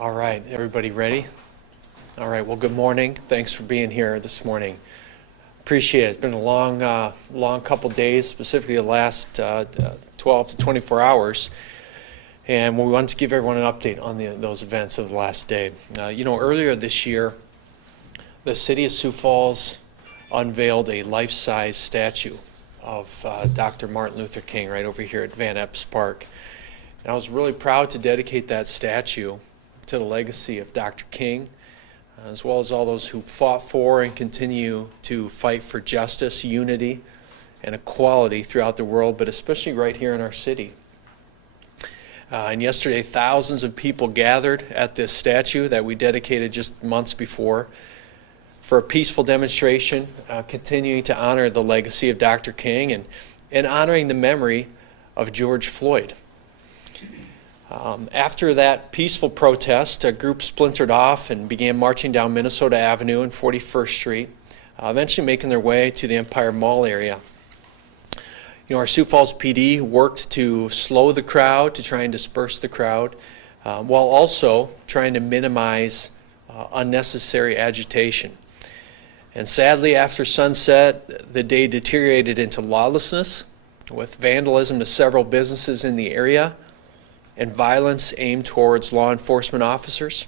All right, everybody ready? All right, well, good morning. Thanks for being here this morning. Appreciate it. It's been a long couple days, specifically the last 12 to 24 hours. And we wanted to give everyone an update on those events of the last day. Earlier this year, the city of Sioux Falls unveiled a life-size statue of Dr. Martin Luther King right over here at Van Epps Park. And I was really proud to dedicate that statue to the legacy of Dr. King, as well as all those who fought for and continue to fight for justice, unity, and equality throughout the world, but especially right here in our city. And yesterday, thousands of people gathered at this statue that we dedicated just months before for a peaceful demonstration, continuing to honor the legacy of Dr. King and honoring the memory of George Floyd. After that peaceful protest, a group splintered off and began marching down Minnesota Avenue and 41st Street, eventually making their way to the Empire Mall area. Our Sioux Falls PD worked to slow the crowd, to try and disperse the crowd, while also trying to minimize unnecessary agitation. And sadly, after sunset, the day deteriorated into lawlessness, with vandalism to several businesses in the area, and violence aimed towards law enforcement officers.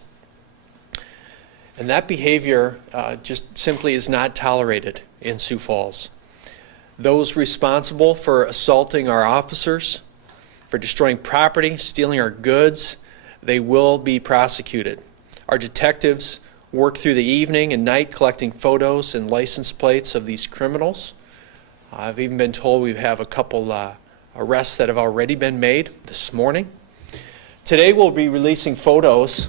And that behavior just simply is not tolerated in Sioux Falls. Those responsible for assaulting our officers, for destroying property, stealing our goods, they will be prosecuted. Our detectives work through the evening and night collecting photos and license plates of these criminals. I've even been told we have a couple arrests that have already been made this morning. Today we'll be releasing photos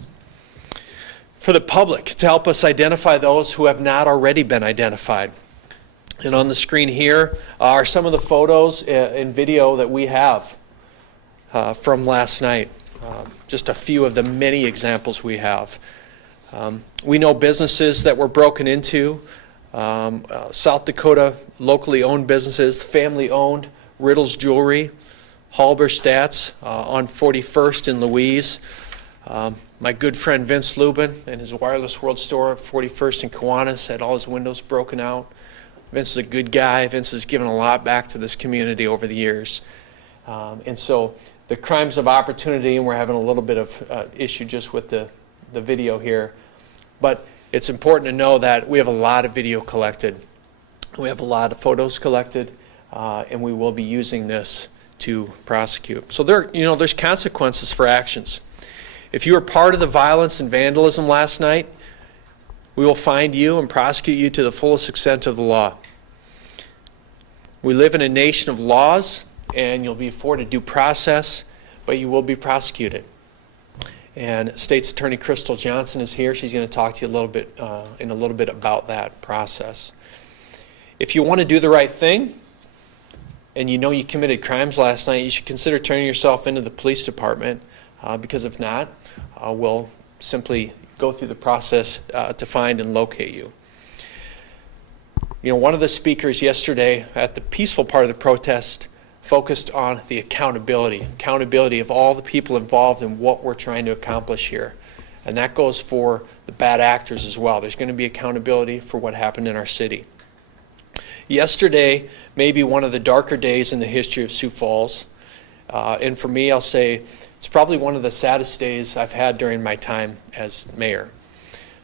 for the public to help us identify those who have not already been identified. And on the screen here are some of the photos and video that we have from last night. Just a few of the many examples we have. We know businesses that were broken into, South Dakota locally owned businesses, family owned, Riddle's Jewelry, Halberstadt's on 41st in Louise. My good friend Vince Lubin and his Wireless World store at 41st in Kiwanis had all his windows broken out. Vince is a good guy. Vince has given a lot back to this community over the years. And so the crimes of opportunity, and we're having a little bit of issue just with the video here, but it's important to know that we have a lot of video collected. We have a lot of photos collected, and we will be using this to prosecute. So there's consequences for actions. If you were part of the violence and vandalism last night, we will find you and prosecute you to the fullest extent of the law. We live in a nation of laws, and you'll be afforded due process, but you will be prosecuted. And State's Attorney Crystal Johnson is here. She's going to talk to you in a little bit about that process. If you want to do the right thing, and you know you committed crimes last night, you should consider turning yourself into the police department, because if not, we'll simply go through the process to find and locate you. One of the speakers yesterday at the peaceful part of the protest focused on the accountability of all the people involved in what we're trying to accomplish here. And that goes for the bad actors as well. There's going to be accountability for what happened in our city. Yesterday may be one of the darker days in the history of Sioux Falls. And for me, I'll say it's probably one of the saddest days I've had during my time as mayor.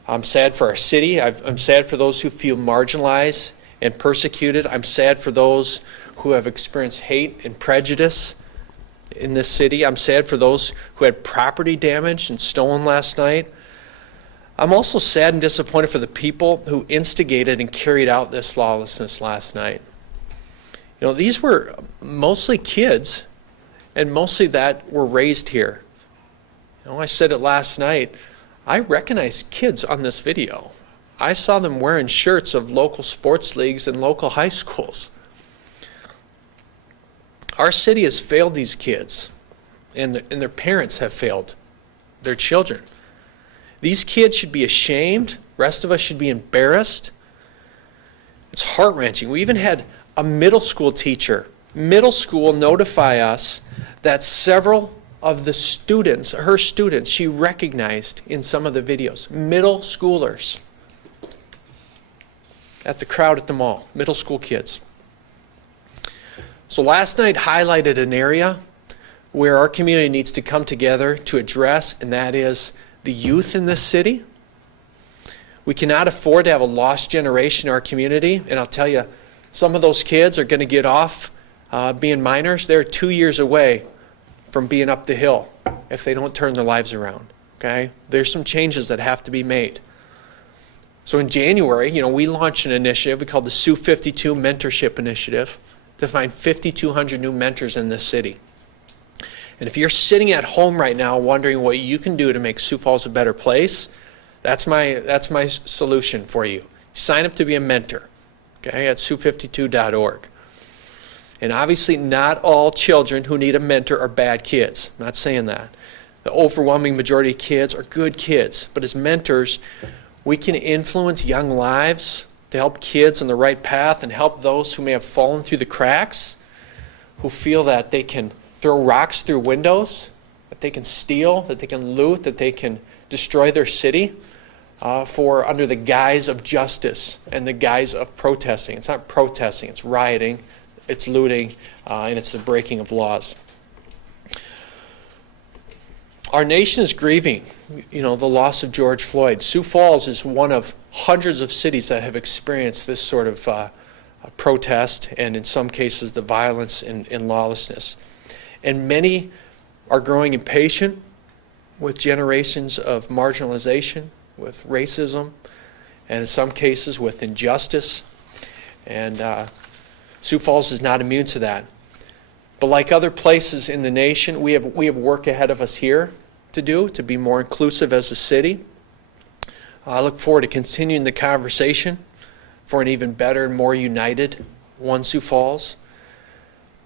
I'm sad for our city. I'm sad for those who feel marginalized and persecuted. I'm sad for those who have experienced hate and prejudice in this city. I'm sad for those who had property damaged and stolen last night. I'm also sad and disappointed for the people who instigated and carried out this lawlessness last night. These were mostly kids, and mostly that were raised here. I said it last night, I recognize kids on this video. I saw them wearing shirts of local sports leagues and local high schools. Our city has failed these kids, and their parents have failed their children. These kids should be ashamed. The rest of us should be embarrassed. It's heart-wrenching. We even had a middle school teacher, notify us that several of the students, her students, she recognized in some of the videos. Middle schoolers at the crowd at the mall, middle school kids. So last night highlighted an area where our community needs to come together to address, and that is the youth in this city. We cannot afford to have a lost generation in our community, and I'll tell you, some of those kids are going to get off being minors. They're 2 years away from being up the hill if they don't turn their lives around. Okay? There's some changes that have to be made. So in January, we launched an initiative we called the Sioux 52 Mentorship Initiative to find 5,200 new mentors in this city. And if you're sitting at home right now wondering what you can do to make Sioux Falls a better place, that's my solution for you. Sign up to be a mentor, okay, at Sioux52.org. And obviously not all children who need a mentor are bad kids. I'm not saying that. The overwhelming majority of kids are good kids. But as mentors, we can influence young lives to help kids on the right path and help those who may have fallen through the cracks, who feel that they can throw rocks through windows, that they can steal, that they can loot, that they can destroy their city under the guise of justice and the guise of protesting. It's not protesting, it's rioting, it's looting, and it's the breaking of laws. Our nation is grieving, the loss of George Floyd. Sioux Falls is one of hundreds of cities that have experienced this sort of protest, and in some cases the violence and lawlessness. And many are growing impatient with generations of marginalization, with racism, and in some cases with injustice. And Sioux Falls is not immune to that. But like other places in the nation, we have work ahead of us here to do, to be more inclusive as a city. I look forward to continuing the conversation for an even better and more united One Sioux Falls.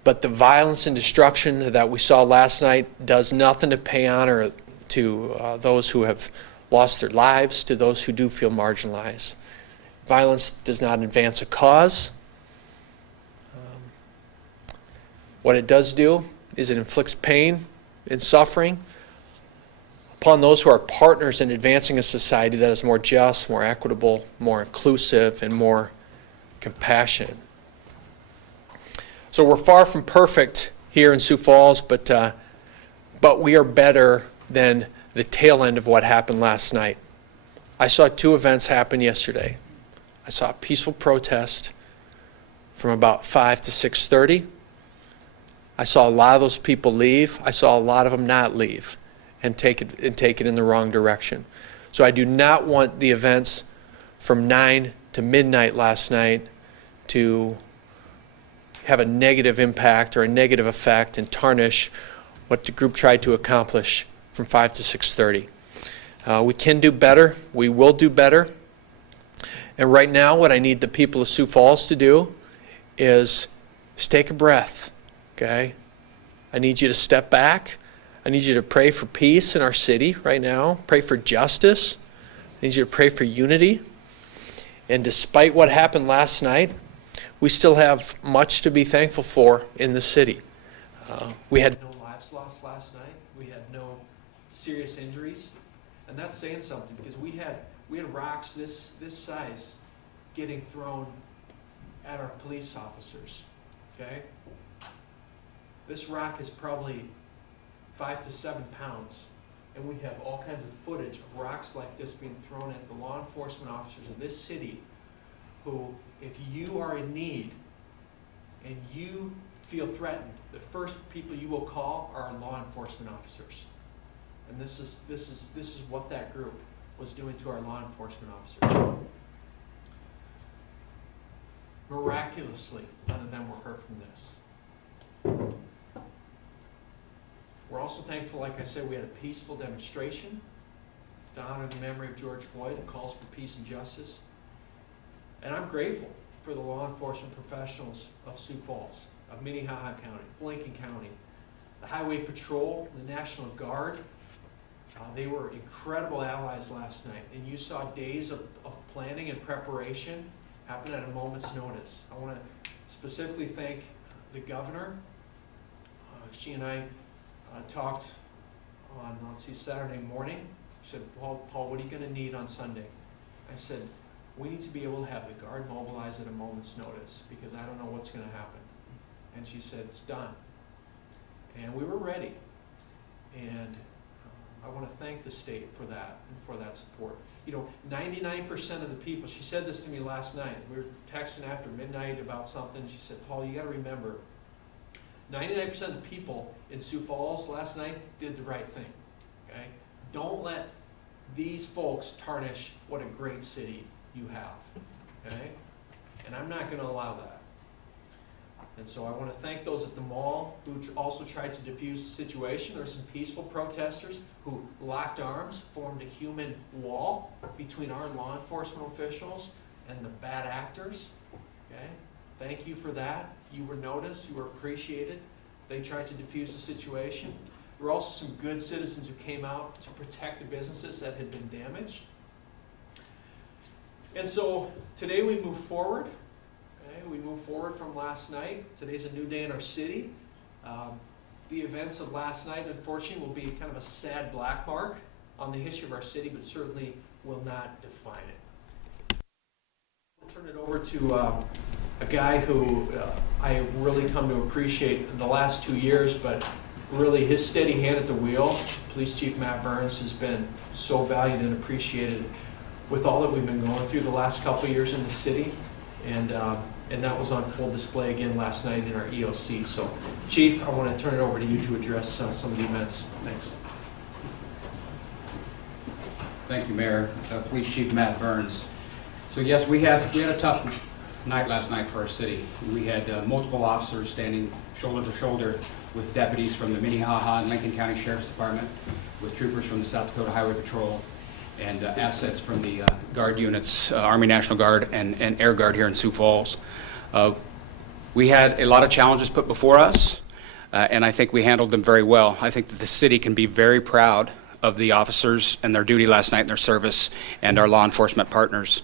But the violence and destruction that we saw last night does nothing to pay honor to those who have lost their lives, to those who do feel marginalized. Violence does not advance a cause. What it does do is it inflicts pain and suffering upon those who are partners in advancing a society that is more just, more equitable, more inclusive, and more compassionate. So we're far from perfect here in Sioux Falls, but we are better than the tail end of what happened last night. I saw two events happen yesterday. I saw a peaceful protest from about 5 to 6:30. I saw a lot of those people leave. I saw a lot of them not leave and take it in the wrong direction. So I do not want the events from 9 to midnight last night to have a negative impact or a negative effect and tarnish what the group tried to accomplish from 5 to 6:30. We can do better. We will do better. And right now, what I need the people of Sioux Falls to do is take a breath. Okay? I need you to step back. I need you to pray for peace in our city right now. Pray for justice. I need you to pray for unity. And despite what happened last night, we still have much to be thankful for in the city. We had no lives lost last night. We had no serious injuries. And that's saying something, because we had rocks this size getting thrown at our police officers. Okay? This rock is probably 5 to 7 pounds, and we have all kinds of footage of rocks like this being thrown at the law enforcement officers of this city who, if you are in need and you feel threatened, the first people you will call are our law enforcement officers. And this is what that group was doing to our law enforcement officers. Miraculously, none of them were hurt from this. We're also thankful, like I said, we had a peaceful demonstration to honor the memory of George Floyd. It calls for peace and justice. And I'm grateful for the law enforcement professionals of Sioux Falls, of Minnehaha County, Lincoln County, the Highway Patrol, the National Guard. They were incredible allies last night. And you saw days of planning and preparation happen at a moment's notice. I want to specifically thank the governor. She and I talked on, let's see, Saturday morning. She said, Paul, what are you going to need on Sunday? I said, we need to be able to have the guard mobilized at a moment's notice because I don't know what's going to happen. And she said, it's done. And we were ready. And I want to thank the state for that and for that support. You know, 99% of the people, she said this to me last night. We were texting after midnight about something. She said, Paul, you got to remember, 99% of the people in Sioux Falls last night did the right thing. Okay? Don't let these folks tarnish what a great city you have. Okay? And I'm not going to allow that. And so I want to thank those at the mall who also tried to defuse the situation. There were some peaceful protesters who locked arms, formed a human wall between our law enforcement officials and the bad actors. Okay? Thank you for that. You were noticed. You were appreciated. They tried to defuse the situation. There were also some good citizens who came out to protect the businesses that had been damaged. And so today we move forward. We move forward from last night. Today's a new day in our city. The events of last night, unfortunately, will be kind of a sad black mark on the history of our city, but certainly will not define it. I'll turn it over to a guy who I have really come to appreciate in the last 2 years, but really his steady hand at the wheel. Police Chief Matt Burns has been so valued and appreciated with all that we've been going through the last couple of years in the city. And that was on full display again last night in our EOC. So, Chief, I want to turn it over to you to address some of the events. Thanks. Thank you, Mayor. Police Chief Matt Burns. So yes, we had a tough night last night for our city. We had multiple officers standing shoulder to shoulder with deputies from the Minnehaha and Lincoln County Sheriff's Department, with troopers from the South Dakota Highway Patrol, and assets from the Guard units, Army National Guard and Air Guard here in Sioux Falls. We had a lot of challenges put before us, and I think we handled them very well. I think that the city can be very proud of the officers and their duty last night and their service, and our law enforcement partners.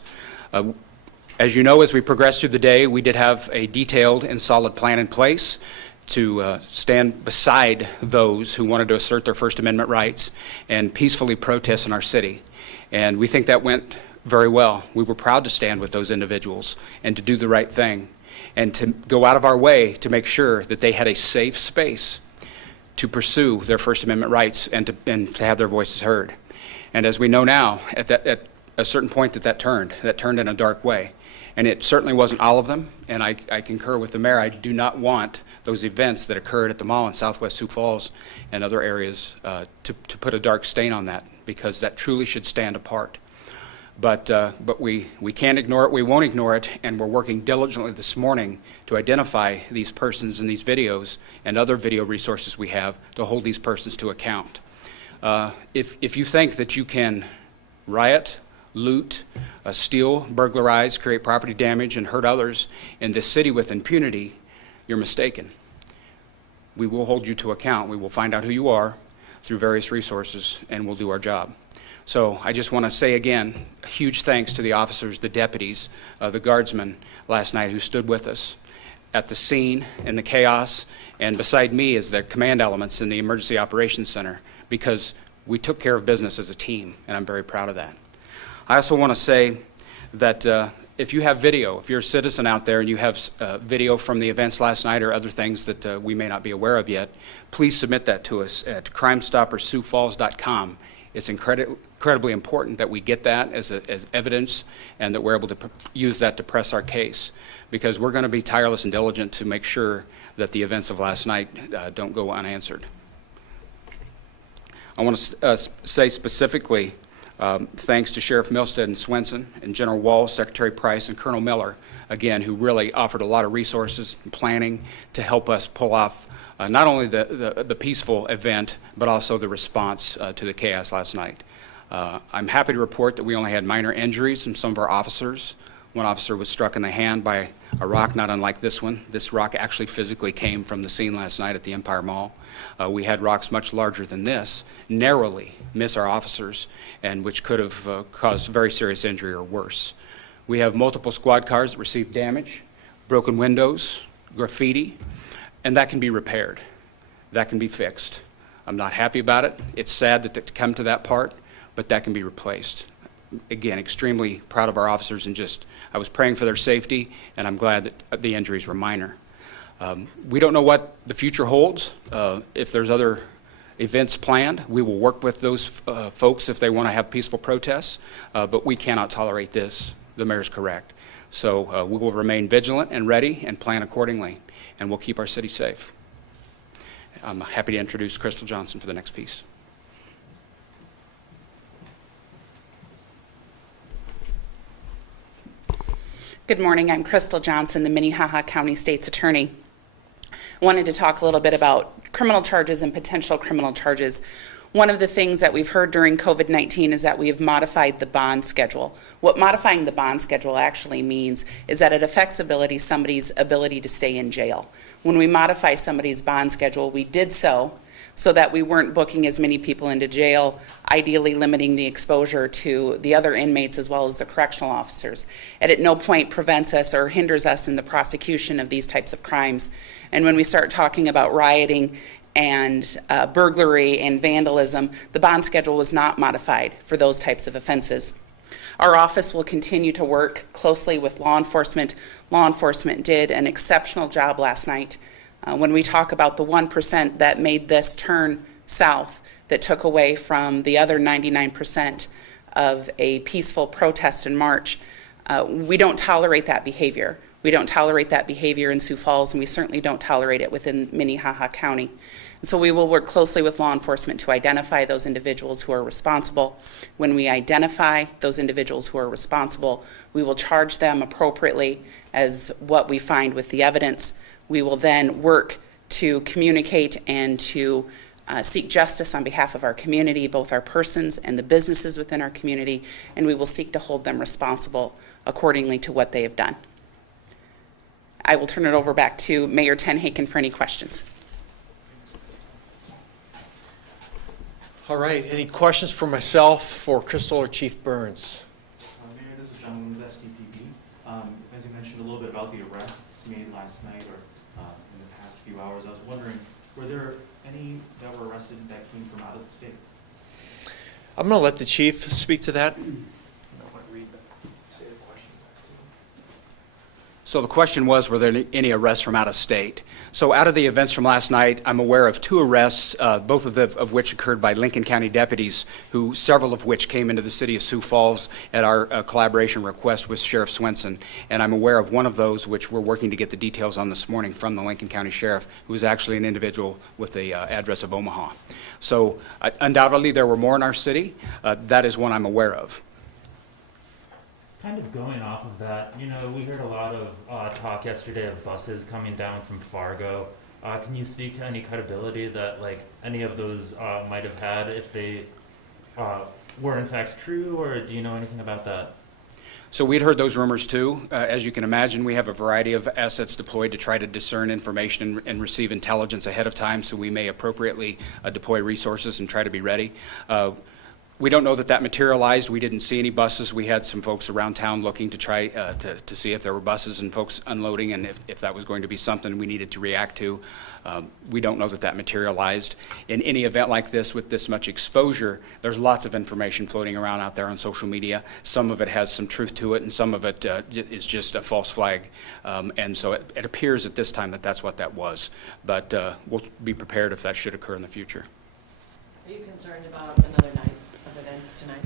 As you know, as we progressed through the day, we did have a detailed and solid plan in place to stand beside those who wanted to assert their First Amendment rights and peacefully protest in our city. And we think that went very well. We were proud to stand with those individuals and to do the right thing and to go out of our way to make sure that they had a safe space to pursue their First Amendment rights and to have their voices heard. And as we know now, at a certain point that turned in a dark way. And it certainly wasn't all of them, and I concur with the mayor. I do not want those events that occurred at the mall in Southwest Sioux Falls and other areas to put a dark stain on that, because that truly should stand apart. But we can't ignore it, we won't ignore it, and we're working diligently this morning to identify these persons in these videos and other video resources we have to hold these persons to account. If you think that you can riot, loot, steal, burglarize, create property damage, and hurt others in this city with impunity, you're mistaken. We will hold you to account. We will find out who you are through various resources, and we'll do our job. So I just want to say again, a huge thanks to the officers, the deputies, the guardsmen last night who stood with us at the scene in the chaos, and beside me is the command elements in the Emergency Operations Center, because we took care of business as a team, and I'm very proud of that. I also want to say that if you have video, if you're a citizen out there and you have video from the events last night or other things that we may not be aware of yet, please submit that to us at crimestoppersiouxfalls.com. It's incredibly important that we get that as evidence and that we're able to use that to press our case, because we're going to be tireless and diligent to make sure that the events of last night don't go unanswered. I want to say specifically thanks to Sheriff Milstead and Swenson and General Walls, Secretary Price, and Colonel Miller, again, who really offered a lot of resources and planning to help us pull off not only the peaceful event, but also the response to the chaos last night. I'm happy to report that we only had minor injuries from some of our officers. One officer was struck in the hand by a rock not unlike this one. This rock actually physically came from the scene last night at the Empire Mall. We had rocks much larger than this narrowly miss our officers, and which could have caused very serious injury or worse. We have multiple squad cars that received damage, broken windows, graffiti, and that can be repaired. That can be fixed. I'm not happy about it. It's sad that to come to that part, but that can be replaced. Again, extremely proud of our officers, and I was praying for their safety, and I'm glad that the injuries were minor. We don't know what the future holds. If there's other events planned, we will work with those folks if they want to have peaceful protests, but we cannot tolerate this. The mayor's correct. So we will remain vigilant and ready and plan accordingly, and we'll keep our city safe. I'm happy to introduce Crystal Johnson for the next piece. Good morning. I'm Crystal Johnson, the Minnehaha County State's Attorney. I wanted to talk a little bit about criminal charges and potential criminal charges. One of the things that we've heard during COVID-19 is that we have modified the bond schedule. What modifying the bond schedule actually means is that it affects somebody's ability to stay in jail. When we modify somebody's bond schedule, we did so that we weren't booking as many people into jail, ideally limiting the exposure to the other inmates as well as the correctional officers. It at no point prevents us or hinders us in the prosecution of these types of crimes. And when we start talking about rioting and burglary and vandalism, the bond schedule was not modified for those types of offenses. Our office will continue to work closely with law enforcement. Law enforcement did an exceptional job last night. When we talk about the 1% that made this turn south, that took away from the other 99% of a peaceful protest in March, we don't tolerate that behavior. We don't tolerate that behavior in Sioux Falls, and we certainly don't tolerate it within Minnehaha County. And so we will work closely with law enforcement to identify those individuals who are responsible. When we identify those individuals who are responsible, we will charge them appropriately as what we find with the evidence. We will then work to communicate and to seek justice on behalf of our community, both our persons and the businesses within our community, and we will seek to hold them responsible accordingly to what they have done. I will turn it over back to Mayor Tenhaken for any questions. All right, any questions for myself, for Crystal, or Chief Burns? Mayor, this is John with SDTV. As you mentioned a little bit about the arrests made last night or in the past few hours, I was wondering, were there any that were arrested that came from out of the state? I'm going to let the Chief speak to that. So the question was, were there any arrests from out of state? So out of the events from last night, I'm aware of 2 arrests, both of which occurred by Lincoln County deputies, several of which came into the city of Sioux Falls at our collaboration request with Sheriff Swenson. And I'm aware of one of those, which we're working to get the details on this morning from the Lincoln County Sheriff, who was actually an individual with the address of Omaha. So undoubtedly there were more in our city. That is one I'm aware of. Kind of going off of that, you know, we heard a lot of talk yesterday of buses coming down from Fargo. Can you speak to any credibility that, like, any of those might have had if they were in fact true, or do you know anything about that? So we'd heard those rumors too. As you can imagine, we have a variety of assets deployed to try to discern information and receive intelligence ahead of time, so we may appropriately deploy resources and try to be ready. We don't know that materialized. We didn't see any buses. We had some folks around town looking to try to see if there were buses and folks unloading, and if that was going to be something we needed to react to. We don't know that materialized. In any event like this with this much exposure, there's lots of information floating around out there on social media. Some of it has some truth to it, and some of it is just a false flag. And so it appears at this time that that's what that was. But we'll be prepared if that should occur in the future. Are you concerned about another night of events tonight?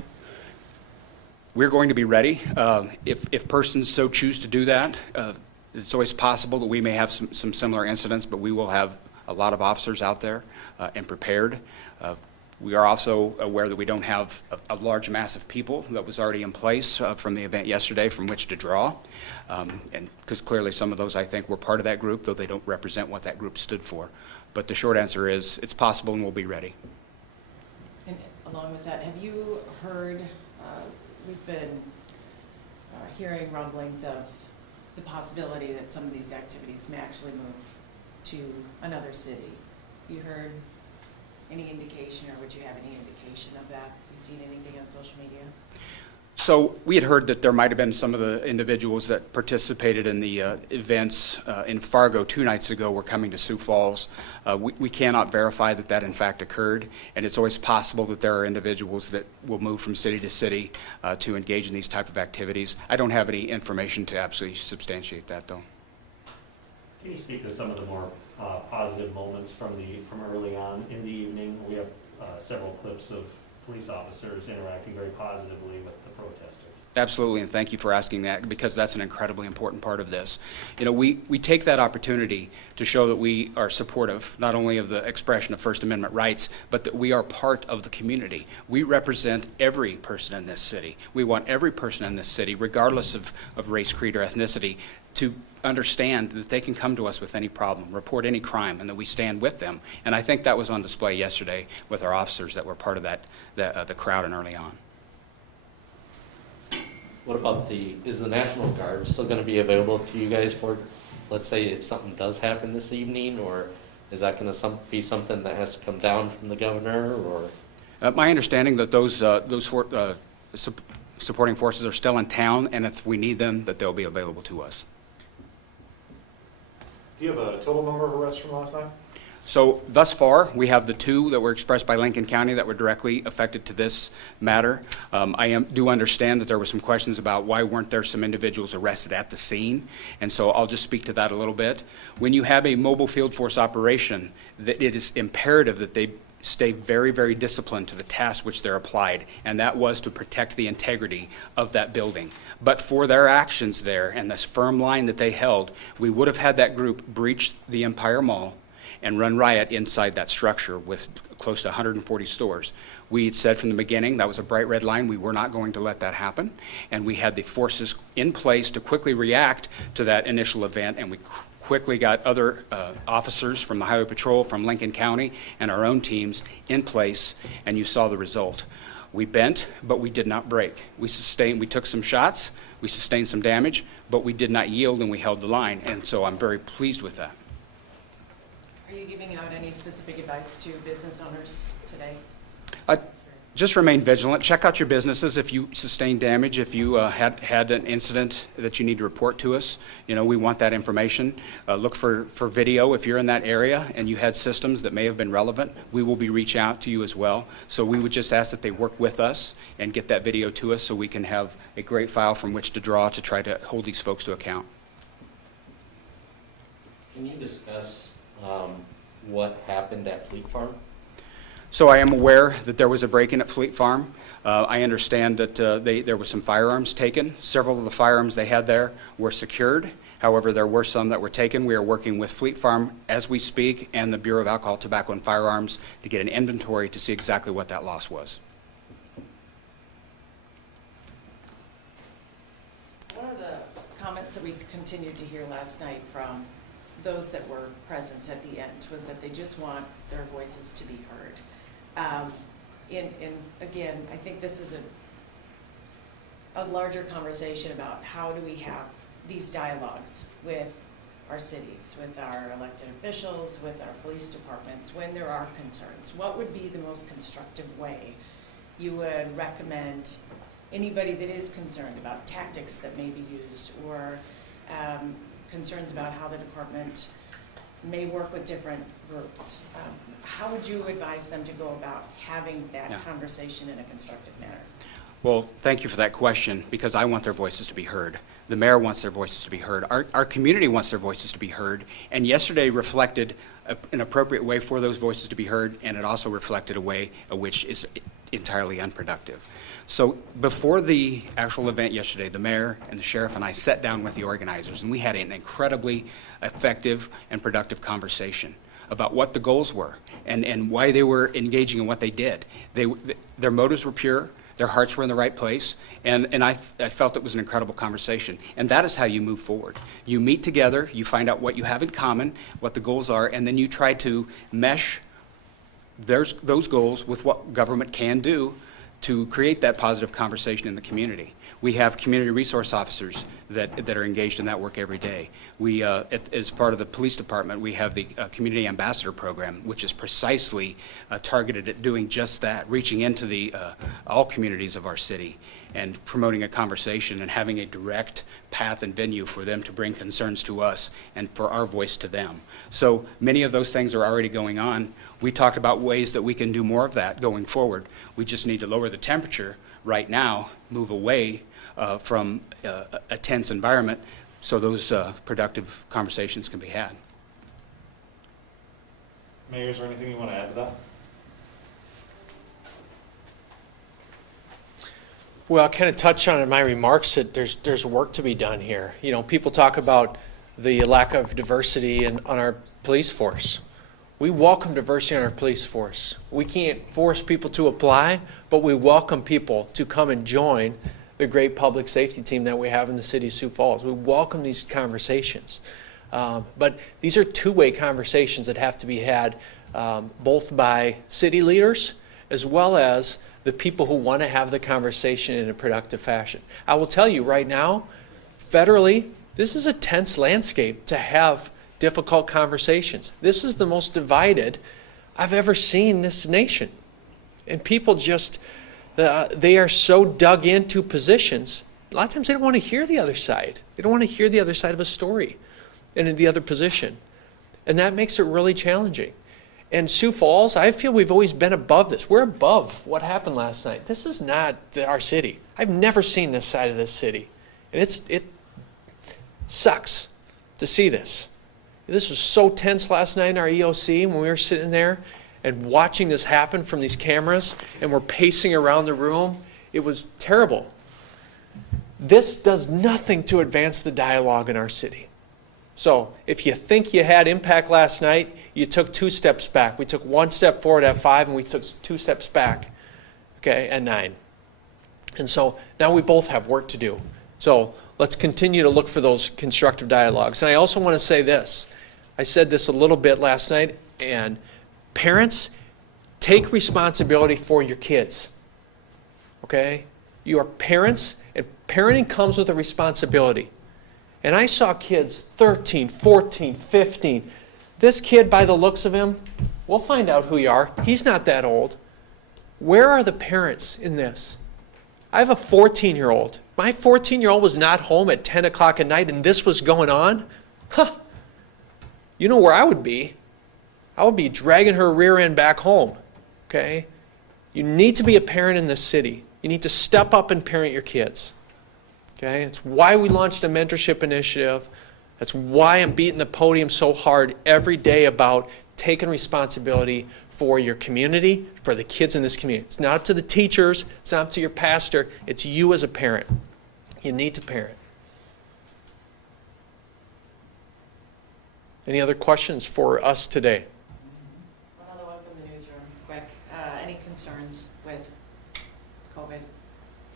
We're going to be ready. If persons so choose to do that, it's always possible that we may have some similar incidents, but we will have a lot of officers out there and prepared. We are also aware that we don't have a large mass of people that was already in place from the event yesterday from which to draw. And because clearly some of those, I think, were part of that group, though they don't represent what that group stood for. But the short answer is it's possible and we'll be ready. And along with that, have you heard, we've been hearing rumblings of the possibility that some of these activities may actually move to another city. You heard any indication, or would you have any indication of that? Have you seen anything on social media? So we had heard that there might have been some of the individuals that participated in the events in Fargo 2 nights ago were coming to Sioux Falls. We cannot verify that that in fact occurred, and it's always possible that there are individuals that will move from city to city to engage in these type of activities. I don't have any information to absolutely substantiate that, though. Can you speak to some of the more positive moments from early on in the evening? We have several clips of police officers interacting very positively with the protesters. Absolutely, and thank you for asking that, because that's an incredibly important part of this. You know, we take that opportunity to show that we are supportive, not only of the expression of First Amendment rights, but that we are part of the community. We represent every person in this city. We want every person in this city, regardless of race, creed, or ethnicity, to understand that they can come to us with any problem, report any crime, and that we stand with them. And I think that was on display yesterday with our officers that were part of the crowd and early on. What about is the National Guard still going to be available to you guys for, let's say, if something does happen this evening, or is that going to be something that has to come down from the governor, or? My understanding that those supporting forces are still in town, and if we need them, that they'll be available to us. Do you have a total number of arrests from last night? So thus far, we have the 2 that were expressed by Lincoln County that were directly affected to this matter. I do understand that there were some questions about why weren't there some individuals arrested at the scene, and so I'll just speak to that a little bit. When you have a mobile field force operation, it is imperative that they stay very, very disciplined to the task which they're applied, and that was to protect the integrity of that building. But for their actions there and this firm line that they held, we would have had that group breach the Empire Mall and run riot inside that structure with close to 140 stores. We had said from the beginning that was a bright red line. We were not going to let that happen, and we had the forces in place to quickly react to that initial event, and we quickly got other officers from the Highway Patrol, from Lincoln County, and our own teams in place, and you saw the result. We bent, but we did not break. We took some shots, we sustained some damage, but we did not yield, and we held the line, and so I'm very pleased with that. Are you giving out any specific advice to business owners today? Just remain vigilant. Check out your businesses if you sustain damage, if you had an incident that you need to report to us. You know, we want that information. Look for video if you're in that area and you had systems that may have been relevant. We will be reaching out to you as well. So we would just ask that they work with us and get that video to us so we can have a great file from which to draw to try to hold these folks to account. Can you discuss what happened at Fleet Farm? So I am aware that there was a break-in at Fleet Farm. I understand that there were some firearms taken. Several of the firearms they had there were secured. However, there were some that were taken. We are working with Fleet Farm as we speak and the Bureau of Alcohol, Tobacco, and Firearms to get an inventory to see exactly what that loss was. One of the comments that we continued to hear last night from those that were present at the end was that they just want their voices to be heard. Again, I think this is a larger conversation about how do we have these dialogues with our cities, with our elected officials, with our police departments, when there are concerns. What would be the most constructive way you would recommend anybody that is concerned about tactics that may be used, or concerns about how the department may work with different groups? How would you advise them to go about having that conversation in a constructive manner? Well, thank you for that question, because I want their voices to be heard. The mayor wants their voices to be heard. Our community wants their voices to be heard. And yesterday reflected an appropriate way for those voices to be heard, and it also reflected a way which is entirely unproductive. So before the actual event yesterday, the mayor and the sheriff and I sat down with the organizers, and we had an incredibly effective and productive conversation about what the goals were and why they were engaging in what they did. Their motives were pure. Their hearts were in the right place, and I felt it was an incredible conversation. And that is how you move forward. You meet together, you find out what you have in common, what the goals are, and then you try to mesh those goals with what government can do to create that positive conversation in the community. We have community resource officers that are engaged in that work every day. We, as part of the police department, we have the Community Ambassador Program, which is precisely targeted at doing just that, reaching into the all communities of our city and promoting a conversation and having a direct path and venue for them to bring concerns to us and for our voice to them. So many of those things are already going on. We talked about ways that we can do more of that going forward. We just need to lower the temperature right now, move away from a tense environment so those productive conversations can be had. Mayor, is there anything you want to add to that? Well, I kind of touched on it in my remarks that there's work to be done here. You know, people talk about the lack of diversity on our police force. We welcome diversity on our police force. We can't force people to apply, but we welcome people to come and join the great public safety team that we have in the city of Sioux Falls. We welcome these conversations. But these are two-way conversations that have to be had both by city leaders as well as the people who want to have the conversation in a productive fashion. I will tell you right now, federally, this is a tense landscape to have difficult conversations. This is the most divided I've ever seen this nation. And people just, they are so dug into positions. A lot of times they don't want to hear the other side. They don't want to hear the other side of a story and in the other position. And that makes it really challenging. And Sioux Falls, I feel we've always been above this. We're above what happened last night. This is not our city. I've never seen this side of this city. And it sucks to see this. This was so tense last night in our EOC when we were sitting there and watching this happen from these cameras and we're pacing around the room. It was terrible. This does nothing to advance the dialogue in our city. So if you think you had impact last night, you took 2 steps back. We took 1 step forward at 5 and we took 2 steps back, okay, at 9. And so now we both have work to do. So let's continue to look for those constructive dialogues. And I also want to say this. I said this a little bit last night, and parents, take responsibility for your kids, okay? You are parents, and parenting comes with a responsibility. And I saw kids 13, 14, 15. This kid, by the looks of him, we'll find out who you are. He's not that old. Where are the parents in this? I have a 14-year-old. My 14-year-old was not home at 10 o'clock at night and this was going on. Huh. You know where I would be? I would be dragging her rear end back home. Okay? You need to be a parent in this city. You need to step up and parent your kids. Okay? It's why we launched a mentorship initiative. That's why I'm beating the podium so hard every day about taking responsibility for your community, for the kids in this community. It's not up to the teachers, it's not up to your pastor, it's you as a parent. You need to parent. Any other questions for us today? One other one from the newsroom, quick. Any concerns with COVID,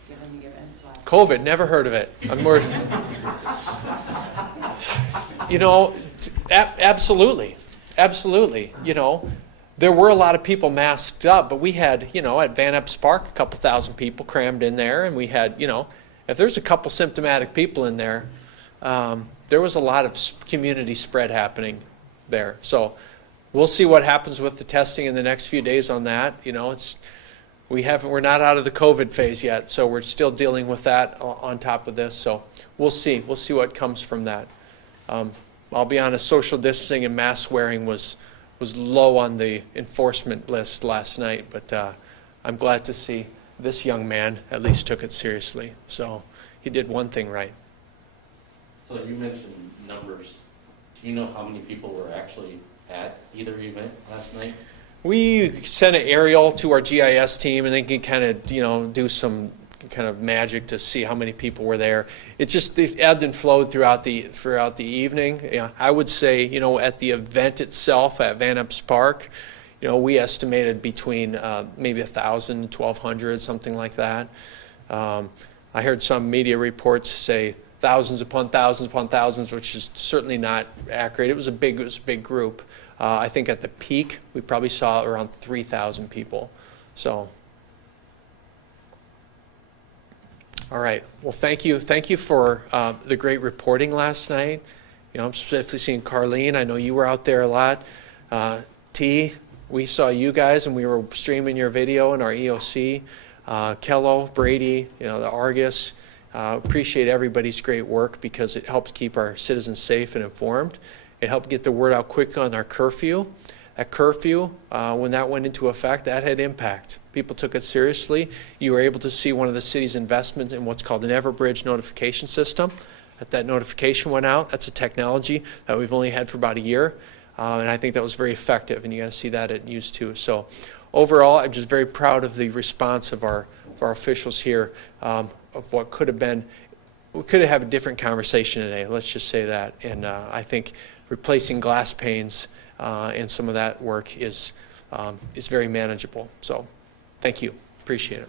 given the events last COVID, never heard of it. I'm more, you know, absolutely, absolutely. You know, there were a lot of people masked up, but we had, you know, at Van Epps Park, a couple thousand people crammed in there, and we had, you know, if there's a couple symptomatic people in there, there was a lot of community spread happening there. So we'll see what happens with the testing in the next few days on that. You know, we're not out of the COVID phase yet, so we're still dealing with that on top of this. So we'll see what comes from that. I'll be honest, social distancing and mask wearing was low on the enforcement list last night, but I'm glad to see this young man at least took it seriously. So he did one thing right. So you mentioned numbers. Do you know how many people were actually at either event last night? We sent an aerial to our GIS team, and they can kind of, you know, do some kind of magic to see how many people were there. It ebbed and flowed throughout the evening. Yeah, I would say, you know, at the event itself at Van Epps Park, you know, we estimated between maybe 1,000, 1,200, something like that. I heard some media reports say thousands upon thousands, which is certainly not accurate. It was a big group. I think at the peak we probably saw around 3,000 people. So All right. Well, thank you. Thank you for the great reporting last night. You know, I'm specifically seeing Carlene. I know you were out there a lot. T, we saw you guys, and we were streaming your video in our EOC. Kello, Brady, you know, the Argus. Appreciate everybody's great work because it helps keep our citizens safe and informed. It helped get the word out quickly on our curfew. That curfew, when that went into effect, that had impact. People took it seriously. You were able to see one of the city's investments in what's called an Everbridge notification system. That notification went out. That's a technology that we've only had for about a year. And I think that was very effective, and you got to see that at use too. So overall, I'm just very proud of the response of our officials here, of what could have been. We could have had a different conversation today, let's just say that. And I think replacing glass panes and some of that work is very manageable. So thank you. Appreciate it.